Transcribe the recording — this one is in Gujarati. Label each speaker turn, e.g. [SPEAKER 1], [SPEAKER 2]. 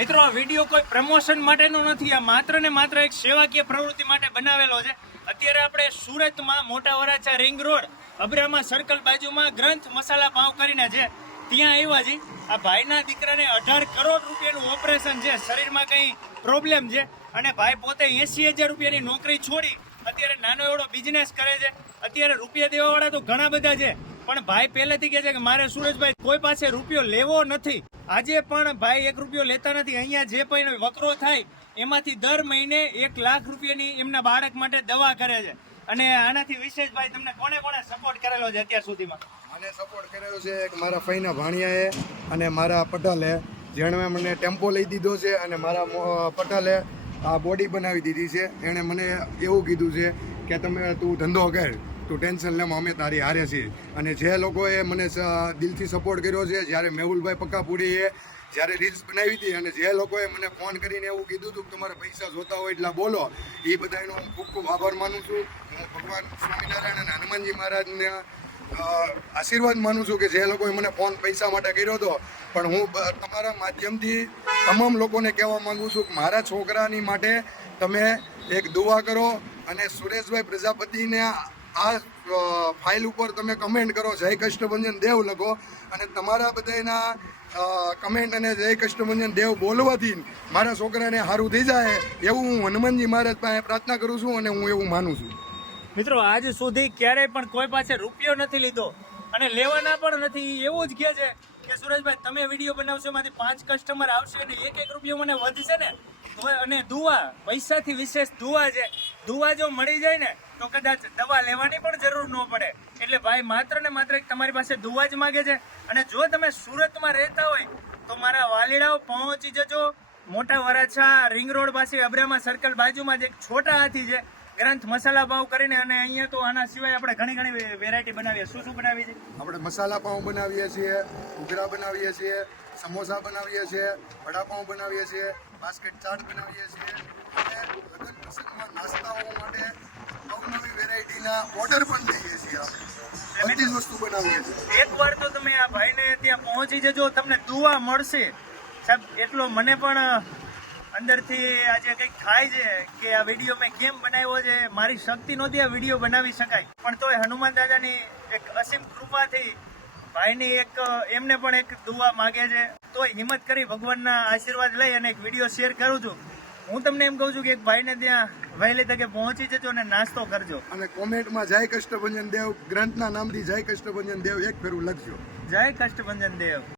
[SPEAKER 1] મિત્રો, આ વીડિયો કોઈ પ્રમોશન માટેનો નથી, આ માત્ર ને માત્ર એક સેવાકીય પ્રવૃત્તિ માટે બનાવેલો છે. અત્યારે આપણે સુરતમાં મોટા Varachha ring road Abrama circle બાજુમાં ગ્રંથ મસાલા પાવ કરીને છે, ત્યાં આવ્યા છે આ ભાઈના દીકરાને અઢાર કરોડ રૂપિયાનું ઓપરેશન છે, શરીરમાં કંઈ પ્રોબ્લેમ છે? અને ભાઈ પોતે એંસી હજાર રૂપિયાની નોકરી છોડી અત્યારે નાનો એવડો બિઝનેસ કરે છે. અત્યારે રૂપિયા દેવાવાળા તો ઘણા બધા છે. પણ ભાઈ પહેલેથી કહે છે કે મારે સુરજભાઈ કોઈ પાસે રૂપિયો લેવો નથી. આજે પણ ભાઈ એક રૂપિયો લેતા નથી. અહીંયા જે પણ વકરો થાય, એમાંથી દર મહિને એક લાખ રૂપિયાની એમના બાળક માટે દવા કરે છે. અને આનાથી વિશેષ ભાઈ તમને કોને કોને સપોર્ટ કરેલો છે અત્યાર સુધીમાં?
[SPEAKER 2] મને સપોર્ટ કર્યો છે એક મારા ફઈના ભાણિયાએ અને મારા પટેલે, જેણે મને ટેમ્પો લઈ દીધો છે અને મારા પટેલે આ બોડી બનાવી દીધી છે. એણે મને એવું કીધું છે કે તમે તું ધંધો કર. તું ટેન્શન લેમાં અમે તારી હારે છીએ. અને જે લોકોએ મને દિલથી સપોર્ટ કર્યો છે, જ્યારે મેહુલભાઈ પક્કાપુરીએ જ્યારે રીલ્સ બનાવી હતી અને જે લોકોએ મને ફોન કરીને એવું કીધું હતું કે તમારે પૈસા જોતા હોય એટલા બોલો. એ બધાનો હું ખૂબ ખૂબ આભાર માનું છું. હું ભગવાન સ્વામિનારાયણ અને હનુમાનજી મહારાજને આશીર્વાદ માનું છું કે જે લોકોએ મને ફોન પૈસા માટે કર્યો હતો. પણ હું તમારા માધ્યમથી તમામ લોકોને કહેવા માંગુ છું કે મારા છોકરાની માટે તમે એક દુવા કરો અને સુરેશભાઈ પ્રજાપતિને આ ફાઇલ ઉપર તમે કમેન્ટ કરો, જય કષ્ટભંજન દેવ લખો. અને તમારા બધાના કમેન્ટ અને જય કષ્ટભંજન દેવ બોલવાથી મારા છોકરાને સારું થઈ જાય એવું હું હનુમાનજી મહારાજ પાસે પ્રાર્થના કરું છું અને હું એવું માનું છું.
[SPEAKER 1] મિત્રો, આજ સુધી ક્યારેય પણ કોઈ પાસે રૂપિયો નથી લીધો અને લેવાના પણ નથી. એવું જ કહે છે કે સુરેશભાઈ તમે વીડિયો બનાવશો, એમાંથી પાંચ કસ્ટમર આવશે અને એક એક રૂપિયો મને વધશે ને? અને દુવા, પૈસાથી વિશેષ દુવા છે. દુવા જો મળી જાય ને તો કદાચ દવા લેવાની પણ જરૂર ન પડે. એટલે ભાઈ માત્ર ને માત્ર તમારી પાસે દુવા જ માગે છે. અને જો તમે સુરતમાં રહેતા હોય, તો મારા વાલીડાઓ પહોંચી જજો. મોટા વરાછા રિંગ રોડ પાસે અબ્રામા સર્કલ બાજુમાં જ એક છોટા હાથી છે. ગ્રંથ મસાલા પાવ કરીને અને અહીંયા તો આના સિવાય આપણે ઘણી ઘણી વેરાયટી બનાવીએ શું શું બનાવીએ છીએ?
[SPEAKER 2] આપણે મસાલા પાઉં બનાવીએ છીએ ઉગરા બનાવીએ છીએ, સમોસા બનાવીએ છીએ વડાપાઉં બનાવીએ છીએ, બાસ્કેટ ચાટ બનાવીએ છીએ, અને લગ્ન ઓર્ડર પણ લઈએ છીએ બધી વસ્તુ બનાવીએ છીએ.
[SPEAKER 1] એક વાર તો તમે આ ભાઈને ત્યાં પહોંચી જજો તમને દુવા મળશે. સાહેબ એટલો મને પણ અંદરથી આજે કંઈક થાય છે કે આ વીડિયો મેં કેમ બનાવ્યો છે? મારી શક્તિ નહોતી આ વીડિયો બનાવી શકાય. પણ તોય હનુમાન દાદાની એક અસીમ કૃપાથી ભાઈની એક એમને પણ એક દુવા માગે છે. તોય હિંમત કરી ભગવાનના આશીર્વાદ લઈ અને એક વીડિયો શેર કરું છું. હું તમને એમ કહું છું કે એક ભાઈને ત્યાં વહેલી તકે પહોંચી જજો અને નાસ્તો કરજો.
[SPEAKER 2] અને કોમેન્ટમાં જય કષ્ટભંજન દેવ ગ્રંથના નામથી જય કષ્ટભંજન દેવ એક ફેરું લખજો.
[SPEAKER 1] જય કષ્ટભંજન દેવ.